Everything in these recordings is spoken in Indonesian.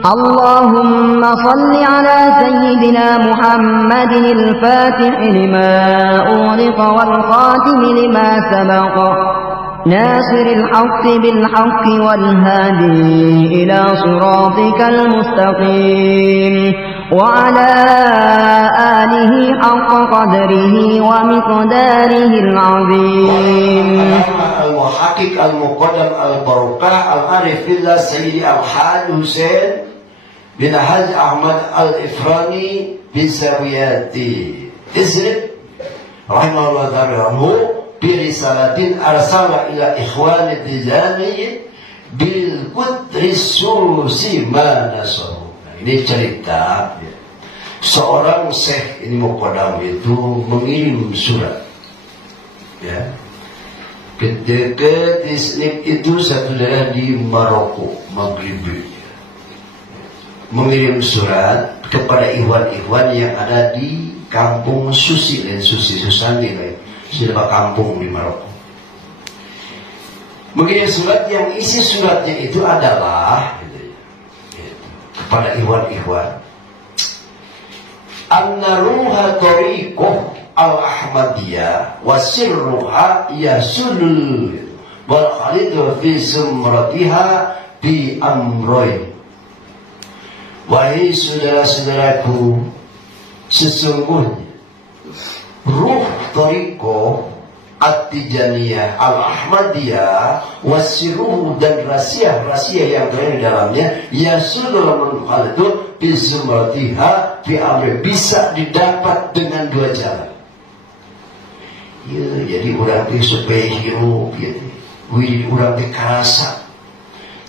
اللهم صل على سيدنا محمد الفاتح لما أغلق والخاتم لما سبق ناصر الحق بالحق والهادي إلى صراطك المستقيم وعلى آله حق قدره ومقداره العظيم. المحقق المقدم البركة العارف بالله سيدي الحاج حسين بن حاج أحمد الإفراني بزاوية تزرب رحمه الله تعالى عنه برسالة أرسل إلى إخوان التجاني بالقدر السوسي ما نصره. Ini cerita seorang syekh ini Muqaddam itu mengirim surat, ya. Ketika Islam itu satu daerah di Maroko, Maghribi, mengirim surat kepada ikhwan-ikhwan yang ada di kampung Susi dan Susani, beberapa kampung di Maroko. Mengirim surat yang isi suratnya itu adalah kepada ikhwan-ikhwan, anna ruha tariqah al-ahmadiyah wa sirruha yasulul wal khalidu fi sumratiha bi amroin. Wahai saudara-saudaraku, sesungguhnya ruh tariqah At-Tijaniyah Al-Ahmadiyah wasiruhu dan rahasia-rahasia yang berada di dalamnya yasulul munqalatu bi sumratiha bi amri, bisa didapat dengan dua jalan. Ya, jadi urang teh supaya hirup gitu. Wid urang teh karasa.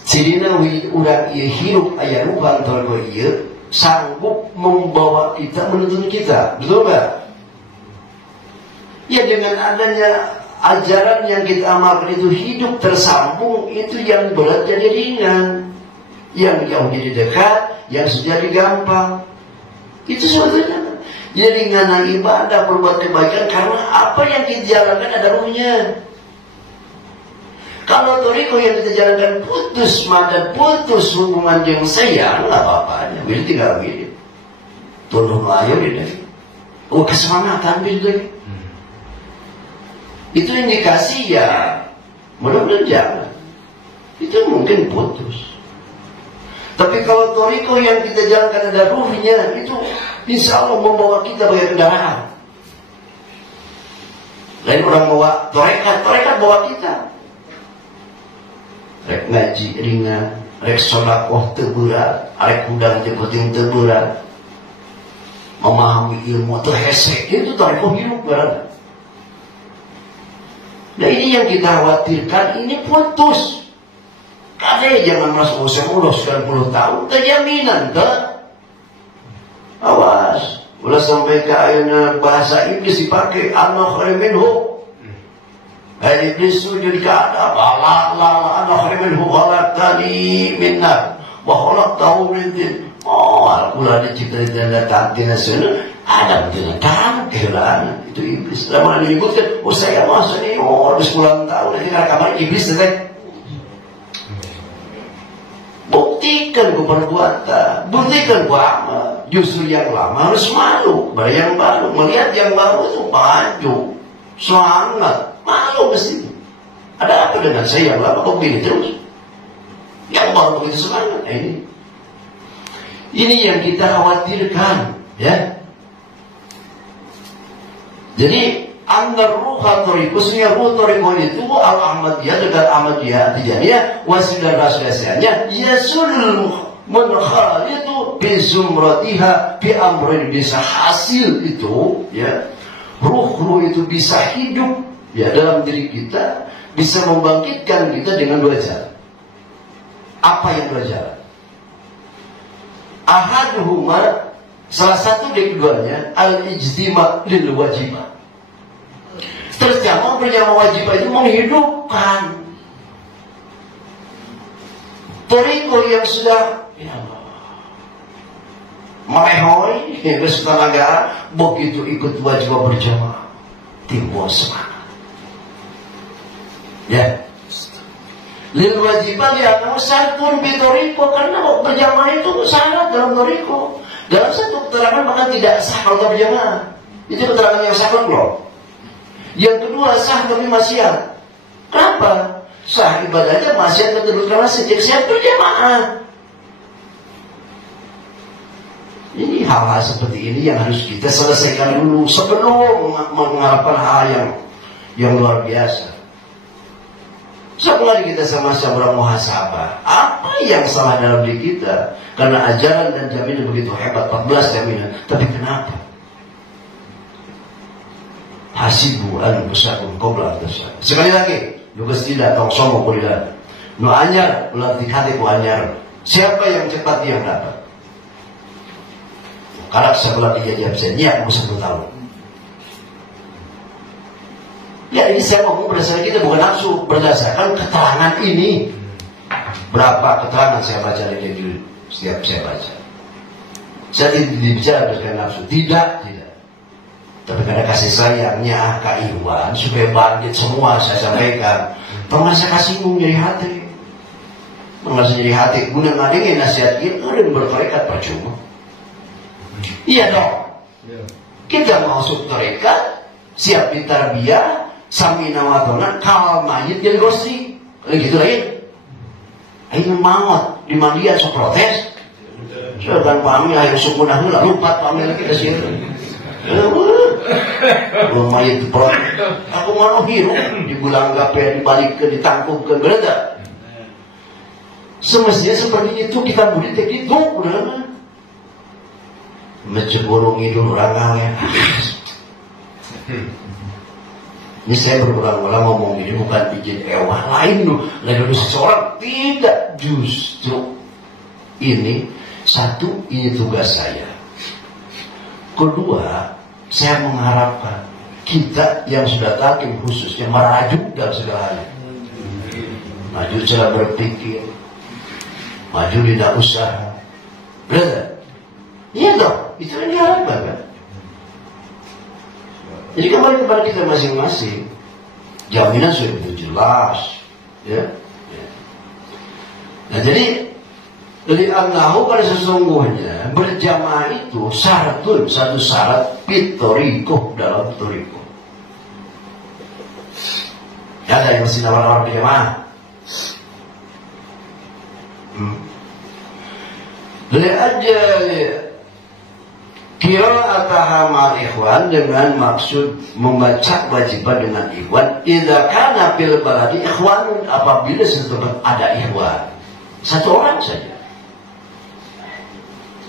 Cidina wid urang ieu hirup aya rupan torgo ieu sanggup membawa kita, menuntun kita. Betul enggak? Ya, dengan adanya ajaran yang kita amalkan itu hidup tersambung, itu yang berat jadi ringan, yang jauh jadi dekat, yang sudah jadi gampang. Itu sebetulnya. Jadi ringan ibadah, berbuat kebaikan karena apa yang kita jalankan ada ruhnya. Kalau toriko yang kita jalankan putus madat, putus hubungan yang sayang, nggak apa-apanya. Bila tinggal begini, tolong ayo deh. Oh, kesemangatan gitu. Itu indikasi ya mudah-mudahan jangan. Itu mungkin putus. Tapi kalau toriko yang kita jalankan ada ruhnya, itu insya Allah membawa kita bagi kendaraan. Lain orang bawa torekat bawa kita. Rek ngaji ringan, rek sodakoh teberat, rek udang jeputing teberat, memahami ilmu terhesek, itu toriko hidup berada. Nah, ini yang kita khawatirkan, ini putus. Kadang jangan masuk usia 90 tahun, terjaminan tak? Awas, udah sampai ke ayatnya bahasa iblis dipakai, ana khairu minhu. Iblis sujud ke Adam, la ana khairu minhu khalaqtani min nar wa khalaqtahu min tin. Oh, Al-Quran diciptakan dan takdirnya sana. Adam dengan kamu kehilangan itu iblis. Lama menyebutkan, oh saya masuk nih, oh 10 tahun ini rekaman iblis teh. Buktikan ku perbuatan, buktikan ku amal. Justru yang lama harus malu, yang baru melihat yang baru itu maju, semangat, malu mesti. Ada apa dengan saya yang lama kok begini terus? Yang baru begitu semangat. Ini yang kita khawatirkan, ya. Jadi anna ruha tariqah, sesungguhnya ruh tariqah itu al-Ahmadiyah, dekat Ahmadiyah Tijaniyah wasilah rahasianya yasul munkhalitu bi zumratiha bi amrin, bisa hasil itu, ya. Ruh itu bisa hidup, ya, dalam diri kita, bisa membangkitkan kita dengan dua jalan. Apa yang dua jalan? Ahaduhuma, salah satu dari keduanya, al-ijtima' lil wajibah. Terjamah berjamaah wajibah itu menghidupkan. Toriko yang sudah, ya Allah, melehoi, bersetengah, begitu ikut wajibah berjamaah, timbul semangat. Ya. Lil wajiban ya kamu syartun bitoriko, karena berjamaah itu syarat dalam toriko. Dalam satu keterangan maka tidak sah kalau berjamaah. Itu keterangan yang sah loh. Yang kedua sah tapi maksiat. Kenapa? Sah ibadahnya maksiat tertentu karena setiap siap berjamaah. Ini hal-hal seperti ini yang harus kita selesaikan dulu sebelum mengharapkan hal yang luar biasa. Setelah kita sama-sama muhasabah, apa yang salah dalam diri kita? Karena ajaran dan jaminan begitu hebat, 14 jaminan. Tapi kenapa? Hasibu anfusakum qabla an tas'al. Sekali lagi, juga tidak tong somo kuliah. No anyar, ulah dikate ku anyar. Siapa yang cepat dia dapat. Karena sebelah dia absen, ya aku 10 tahun. Ya ini saya ngomong berdasarkan kita bukan nafsu, berdasarkan keterangan ini. Berapa keterangan saya baca dari setiap saya baca. Saya tidak bicara berdasarkan nafsu, tidak. Tapi karena kasih sayangnya Kak Iwan supaya bangkit semua saya sampaikan. Tolong saya kasih nyeri hati, mengasih nyeri hati. Guna ngadengin nasihat itu dan bertarekat percuma. Iya dong. Kita masuk tarekat, siap ditarbiyah. Sami nawatona kal mayit jadi gosi, gitu lain. Ayo maut di mandian so protes. Sedang pami ayo suku nahula lupa pami lagi ke situ. Mayit protes. Aku mau hirup di bulan gape dibalik ke ditangkup ke berada. Semestinya seperti itu kita budi tek itu udah. Menceburung hidup orang lain. Ini saya berulang-ulang ngomong ini bukan izin ewan lain loh. Lalu seseorang tidak, justru ini satu, ini tugas saya. Kedua, saya mengharapkan kita yang sudah takim khususnya merajuk dalam segalanya. Maju cara berpikir, maju tidak usaha. Benar? Iya dong, itu yang diharapkan kan? Jadi kembali kepada kita masing-masing. Jaminan sudah begitu jelas, ya. Nah jadi li'annahu pada sesungguhnya berjamaah itu satu syarat pitoriko dalam toriko. Ya ada yang masih nawar-nawar berjamaah. Qira'ataha ma'al ikhwan dengan maksud membaca kewajiban dengan ikhwan. Idza kana fil baladi ikhwan, apabila setempat ada ikhwan. Satu orang saja.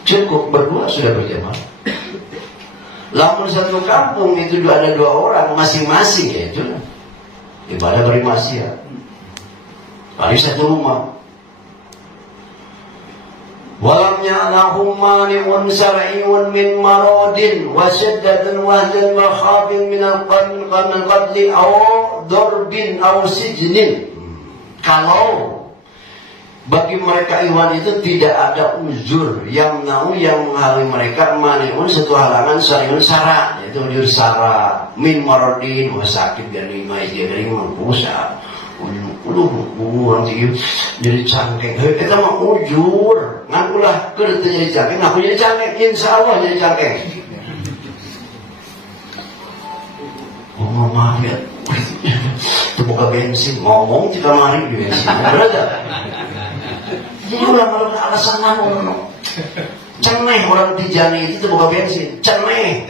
Cukup berdua sudah berjamaah. Lamun satu kampung itu ada 2 orang masing-masing ya itu ibadah bermaksiat. Paling satu rumah. Walam ya'lahum mani'un sar'i'un min maradin wa syaddatin wahdan wa khafin min al-qadli aw dorbin aw sijnin. Kalau bagi mereka iwan itu tidak ada uzur yang menghalangi mereka, mani'un satu halangan, sar'i'un syarat, yaitu uzur syarat, min maradin wa sakit dari maizia dari mampusa. Orang tinggi jadi cangkeng. Kita mau ujur, ngakulah kerja jadi cangkeng, ngaku jadi cangkeng, insya Allah jadi cangkeng. Oh maaf ya, itu buka bensin, ngomong tidak mari di bensin, berada. Jadi ulang alasan ngomong, ceneh orang Tijani itu buka bensin, ceneh.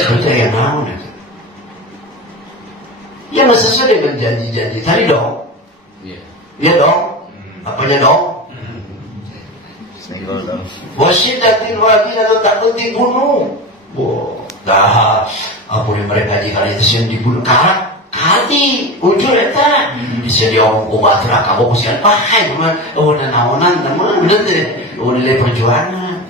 Kita yang naon ya. Ya nggak sesuai dengan janji-janji tadi dong. Iya dong. Apanya dong? Wasidatin wadina atau takut dibunuh. Dah apa yang mereka jika itu sih dibunuh kati ujur eta bisa diomong obat raka kamu kusian pakai teman. Oh dan naonan teman bener deh. Oh nilai perjuangan.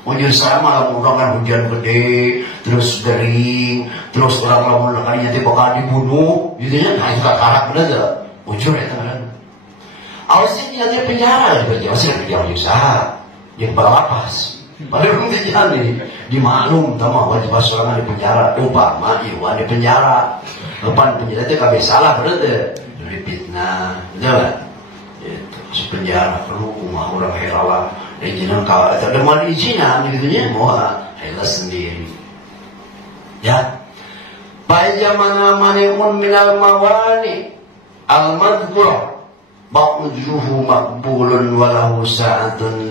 Ujur sama lah kan hujan gede, terus kering, terus orang kalinya tiba bakal dibunuh, gitu ya. Nah itu karak bener tuh, ujur ya teman. Awalnya dia penjara, dia masih kerja usaha, yang berlapas. Padahal belum dijadi, dimaklum, sama wajib seorang di penjara, umpama Iwan di penjara, depan penjara itu kabeh salah bener tuh. fitnah, betul? Itu sepenjara perlu rumah orang helalah, izinan kau atau demam izinan gitunya, mau helah sendiri. Ya, baik mana maniun minal mawani al-madhkur ba'ujuhu makbulun walahu sa'atun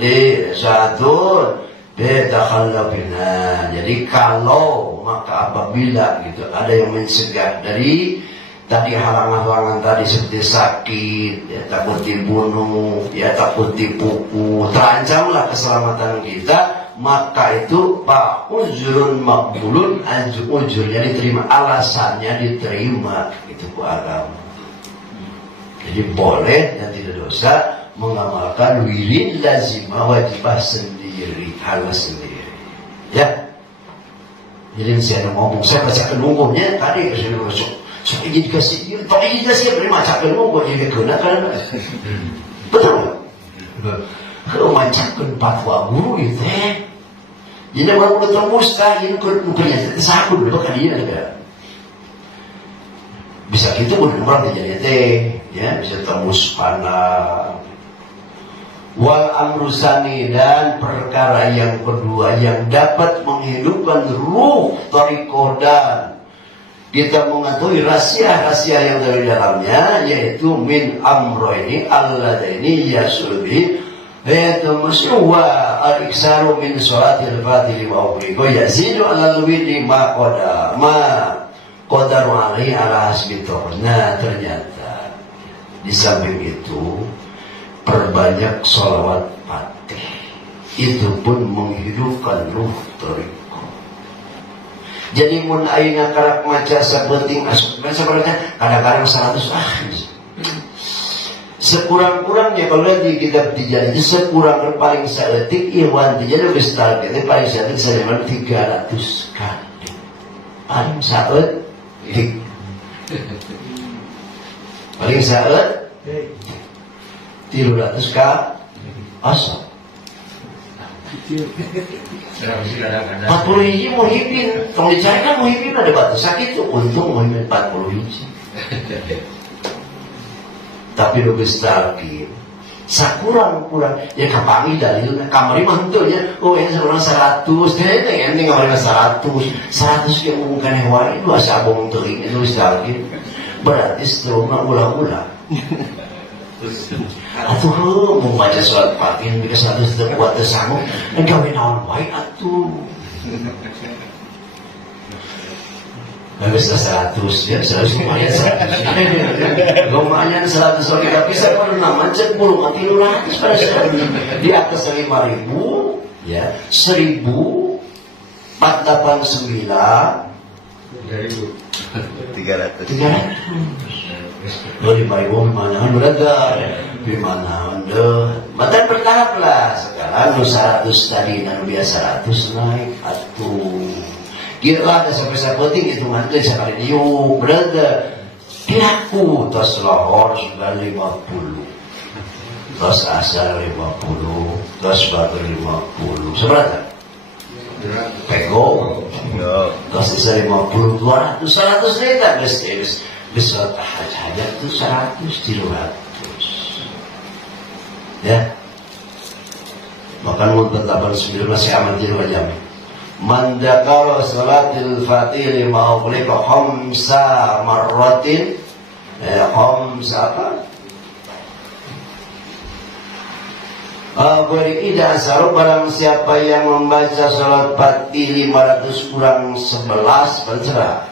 beda khallafina. Jadi kalau maka apabila gitu ada yang mencegah dari tadi halangan-halangan tadi seperti sakit, ya, takut dibunuh, ya takut dipukul, terancamlah keselamatan kita, maka itu uzrun makbulun ujur, jadi terima alasannya diterima itu ku agama. Jadi boleh dan tidak dosa mengamalkan wirid lazimah wajibah sendiri, hal sendiri. Ya. Jadi saya ngomong, saya bacakan umumnya tadi saya masuk. Saya ingin dikasih, tapi ingin dikasih beri macakan umum jadi gunakan. Betul. Kalau macakan fatwa guru itu, jadi orang udah termusta, ini punya sakit dulu kan dia ada. Bisa gitu pun orang terjadi ya bisa tembus panah. Wal amrusani, dan perkara yang kedua yang dapat menghidupkan ruh tariqah dan kita mengetahui rahasia-rahasia yang dari dalamnya, yaitu min amroini alladaini yasulbi, yaitu musyuwa al-iksaru min sholatil fatih wa uqriqo yazidu ala luwidi ma qadaru alaihi ala hasbitoh. Nah ternyata di samping itu perbanyak sholawat fatih, itu pun menghidupkan ruh tariqah. Jadi mun ayeuna karak maca sapenting asup sebenarnya kadang-kadang 100 sekurang-kurangnya kalau di kitab dijadi itu sekurang paling saeutik iwan dijadi geus target paling saeutik saeutik 300 kali paling saeutik paling saeutik 300 kali asal 40 hiji muhibin, tolong dicarikan muhibin ada batu sakit tuh, untung muhibin 40 hiji. Tapi lu besarkin, sakurang-kurang, ya kapangi dalilnya, kamari mantunya, oh ini seorang 100, ini kamari 100 yang mengumumkan hewan itu asa abong tering, itu besarkin, berarti setelahnya ulang-ulang. Atuh mau baca sholat fatih yang bisa 100 terkuat tersanggup dan kawin naon baik atuh nggak bisa 100 ya 100 lumayan 100 lagi tapi saya pernah macet burung mati 100 pada saat di atas 5.000 ya 1.489 300 5.000 mana berada di mana anda matan bertahap lah sekarang 100 tadi dan biasa 100 naik atuh gitu lah ada sampai penting itu nanti sekali dia berada pihakku tos lohor sudah 50 tos asal 50 tos batur 50 seberapa pego tos isa 50 200 100 liter besar hajat itu 100 di 200 ya makan mulut 89 masih aman di 2 jam man dzakara salatil fatih lima uqliqa khamsa marratin khamsa apa beridah saru barang siapa yang membaca salat fatih 500 kurang 11 bercerah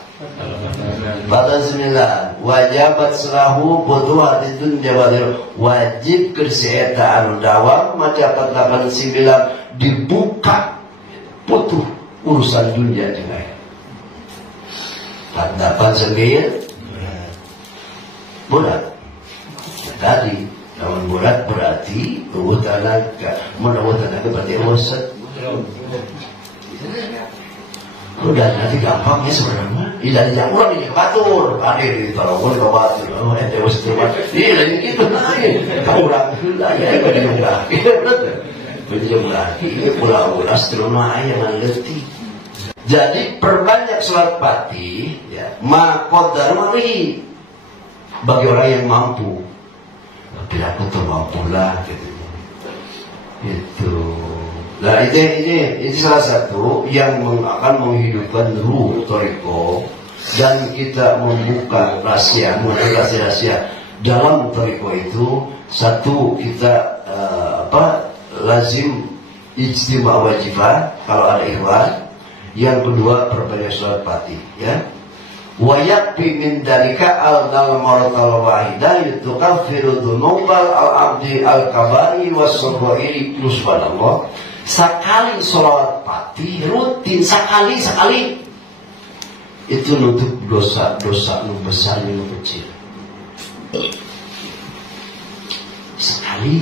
Batal 9 wajabat selahu butuh hati dunia wajib kersieta anu dawam macapat 89 dibuka butuh urusan dunia dengan 89 berat tadi namun berat berarti tenaga berarti wasat udah nanti gampangnya sebenarnya tidak yang kurang ini batur hadir di telepon ke batur ente harus terima iya lagi gitu kamu orang ya berjumlah ini pulau-pulau setelahnya ayam letih jadi perbanyak sholat fatih ya makodar mari bagi orang yang mampu. Tapi aku tuh mampu lah gitu. Itu. Nah ini salah satu yang akan menghidupkan ruh Thariqah, dan kita membuka rahasia dalam Thariqah itu. Satu, kita lazim ijtima wajibah kalau ada ikhwan. Yang kedua, perbanyak sholat Fatih, ya. Wa yakfi min dalika al-dal maratal wahidah yutukaffiru dzunubal al-abdi al-kabari was-saghairi subhanallah. Sekali sholat Fatih rutin, sekali itu nutup dosa nu besar nu kecil. Sekali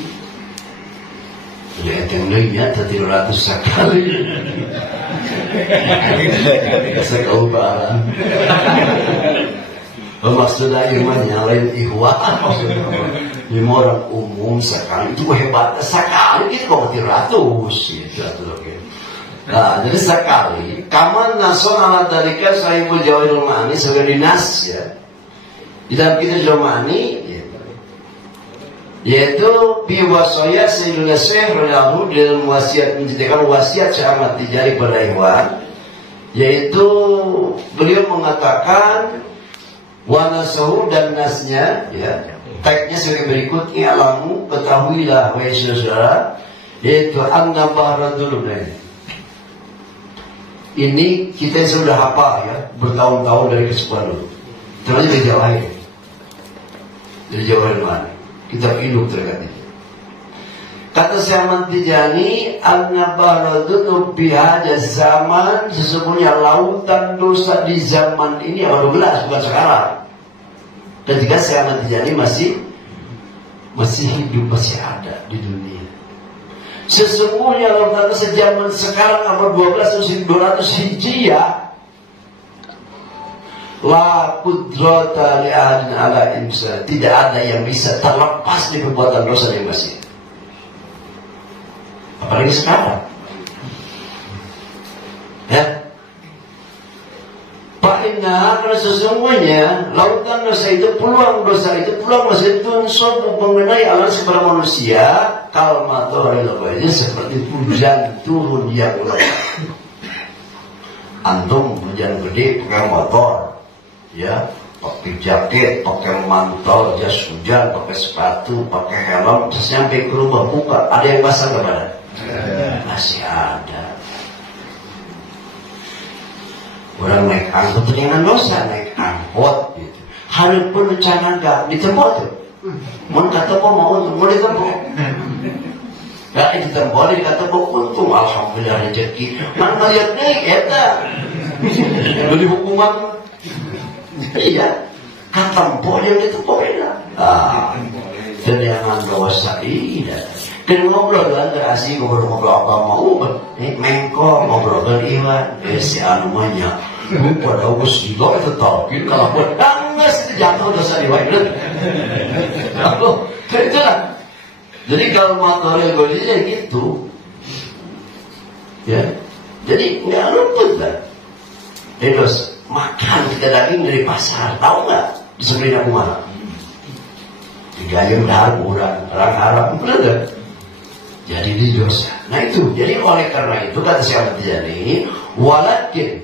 lihat yang lainnya 300 sekali. Sekaubaran. Maksudnya iman yang lain ikhwan, maksudnya 5 orang umum sekali itu hebatnya sekali itu kok 300 gitu. Nah, jadi sekali kaman nason ala dalika sahibul jawahirul ma'ani sebagai dinas, ya. Di dalam kitab Jawahirul Ma'ani yaitu biwasaya Sayyidina Syekh radhiyallahu dalam wasiat, menjadikan wasiat Syekh Ahmad Tijani pada ikhwan, yaitu beliau mengatakan wanasahu dan nasnya, ya, teksnya sebagai berikut: i'lamu, ketahuilah wahai saudara, yaitu anna bahradul. Ini kita sudah hafal, ya, bertahun-tahun dari kesepuan dulu. Terus dari Jawa ini, dari Jawa mana? Kita hidup terkait itu. Kata Syekh Ahmad Tijani, anna bahradul bihada zaman, sesungguhnya lautan dosa di zaman ini abad 12, bukan sekarang. Ketika Syekh Ahmad Tijani masih hidup, masih ada di dunia. Sesungguhnya lautan dosa zaman sekarang abad 12 200 Hijriah, la qudrata li ahadin ala insa, tidak ada yang bisa terlepas dari perbuatan dosa yang masih. Apalagi sekarang, ya. Pak Inna, karena sesungguhnya lautan dosa itu, peluang dosa itu suatu mengenai alam sepada manusia, kalmatoril seperti hujan turun yang lebat. Antum hujan gede pakai motor, ya, pakai jaket, pakai mantel, jas hujan, pakai sepatu, pakai helm, terus sampai ke rumah buka, ada yang basah ke badan? Masih ada. Orang naik angkot dengan dosa, naik angkot gitu. Hari pun jangan gak ditempat tuh. Mau kata mau ditempat. Gak ditempat, dikata untung, alhamdulillah rezeki. Mana lihat naik, eta. Beli hukuman. Iya, kata yang ditempat. Dan jangan dosa ini. Dan ngobrol dengan terasi, ngobrol apa mau, mengkok ngobrol dengan iman, si anumanya, pada us juga itu tahu, kalau pun nangis itu jatuh dosa di wajib. Aku, itu lah. Jadi kalau material kondisinya gitu, ya, jadi nggak luput lah. Terus makan kita daging dari pasar, tahu nggak? Di sebelah rumah, digayung dahar kurang, orang Arab, benar nggak? Jadi di dosa. Nah itu. Jadi oleh karena itu kata Syekh Ahmad Tijani, walakin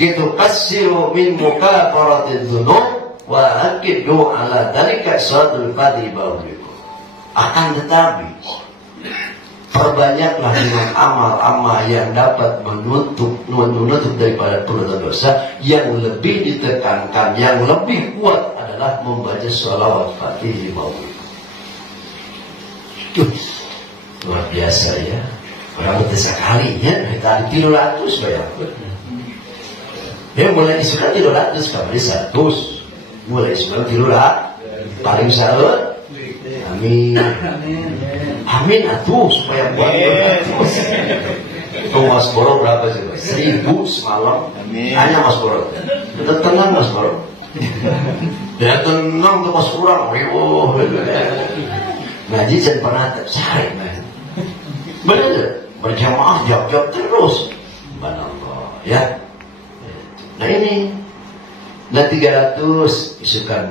gitu kasiru min mukafaratiz dzunub walakin do ala dalika salatul fatihi ba'dhikum. Akan tetapi perbanyaklah dengan amal-amal yang dapat menutup daripada perbuatan dosa. Yang lebih ditekankan, yang lebih kuat adalah membaca sholawat Fatihah ba'dhikum. Luar biasa, ya. Orang betul sekali, ya. Kita 300 bayar. Ya mulai disuruh 300 kali 100. Mulai disuruh 300 paling sahur. Amin. Amin atuh supaya buat 200. Tuh Mas Boro berapa sih? 1000 semalam. Hanya Mas Boro. Tetap tenang Mas Boro. Ya tenang tuh Mas kurang. Ngaji jangan pernah cari, benar, berjamaah jawab terus, subhanallah, ya. Nah ini, nah 300 isukan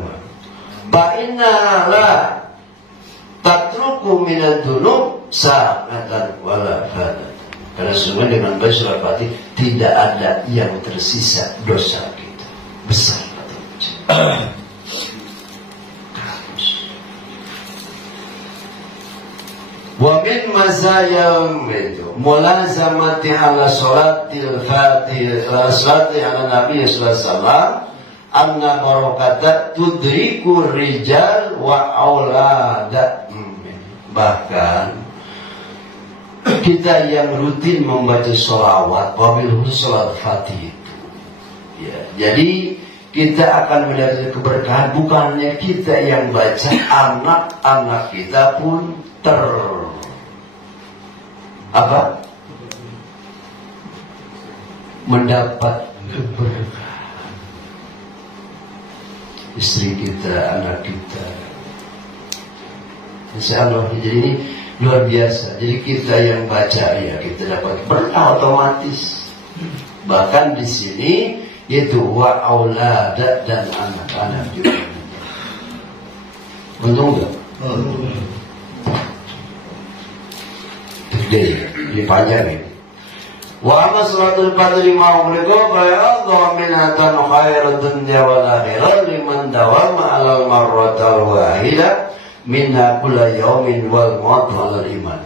Ba'inna la tatruku minad dunub sa'atan wala fadat. Karena sesungguhnya dengan baik surat Fatih tidak ada yang tersisa dosa kita besar atau kecil. Wa min mazayam itu mulazamati ala salatil fatih salati ala nabi sallallahu alaihi wasallam anna barakata tudriku rijal wa aulada. Bahkan kita yang rutin membaca sholawat, wabil sholat fatih itu, ya, jadi kita akan mendapatkan keberkahan. Bukannya kita yang baca, anak-anak kita pun mendapat keberkahan. Istri kita, anak kita, insya Allah. Jadi ini luar biasa. Jadi kita yang baca, ya, kita dapat berkah otomatis. Bahkan di sini itu wa aulada dan anak-anak juga. Untung enggak? Ini panjang ini. Wa amma salatul fajr ma'amliku bayadha minatan khairud dunya wal akhirah liman dawama alal marratal wahidah minna kulla yaumin wal maut wal iman.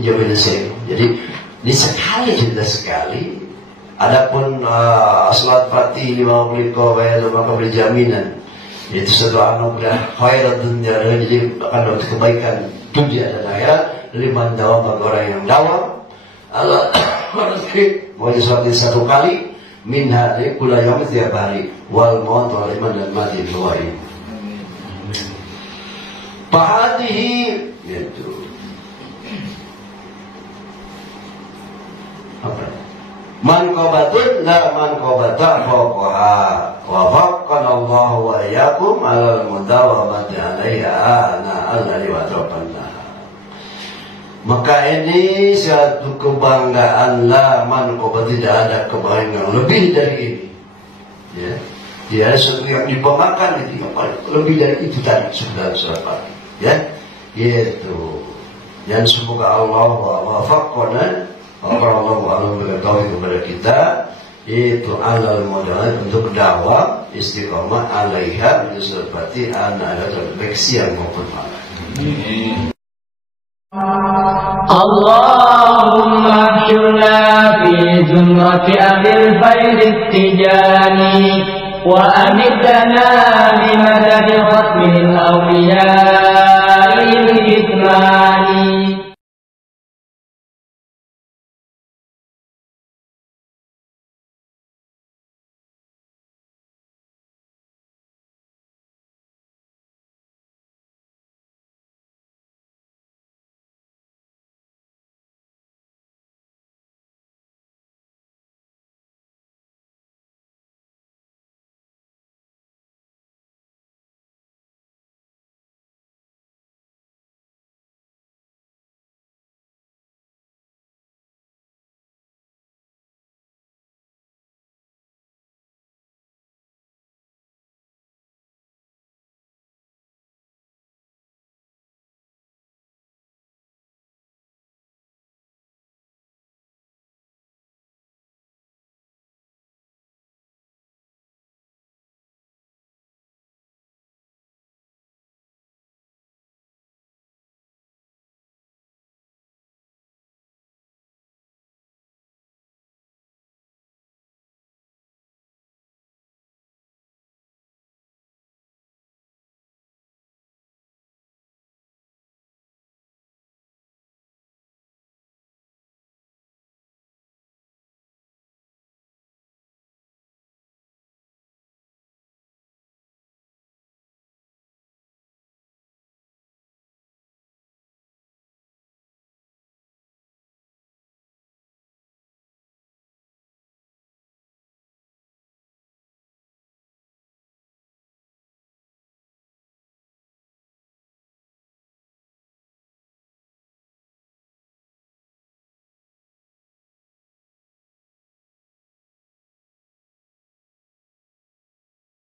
Jadi ini sekali cerita sekali. Adapun salat Fatih 50 kawai maka berjaminan yaitu satu anugerah khairat dunia, jadi akan dapat kebaikan dunia dan akhirat. Liman dawam bagi orang yang dawam Allah mau disolatkan satu kali minha kulla yaumin setiap hari wal maut wal iman dan mati dua ini. Fahadihi itu apa? Manqabatun la manqabata fawqaha wa faqqana Allah wa iyyakum 'alal mudawamati 'alaiha ana alladhi watrafanna. Maka ini suatu kebanggaan, la manqabat, tidak ada kebanggaan yang lebih dari ini. Ya. Tidak ada sesuatu yang dibanggakan itu lebih dari itu tadi saudara-saudara. Ya, yaitu dan semoga Allah wafaqana Allah mengetahui kepada kita itu alal modal untuk dakwah istiqamah alaiha itu seperti anak baik siang maupun malam. Allahumma syurna fi zumrati abil faid tijani wa amidana bimadadi khatmil awliya il-kitmani.